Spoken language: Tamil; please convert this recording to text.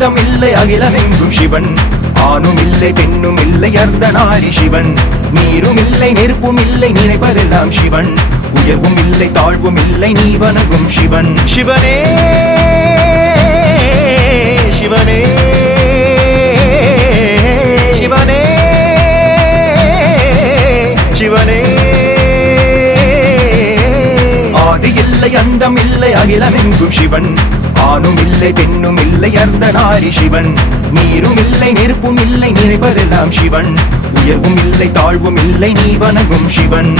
அந்தம் இல்லை அகிலமெங்கும் சிவன் ஆணும் இல்லை பெண்ணும் இல்லை அர்த்தநாரி சிவன் நீரும் இல்லை நெருப்பும் இல்லை நினைப்பதெல்லாம் சிவன் உயர்வும் இல்லை தாழ்வும் இல்லை நீ வணங்கும் சிவன் சிவனே சிவனே சிவனே சிவனே ஆதி இல்லை அந்தம் இல்லை அகிலமெங்கும் சிவன் ஆணும் இல்லை பெண்ணும் இல்லை அர்த்தநாரி சிவன் நீரும் இல்லை நெருப்பும் இல்லை நினைப்பதெல்லாம் சிவன் உயர்வும் இல்லை தாழ்வும் இல்லை நீ வணங்கும் சிவன்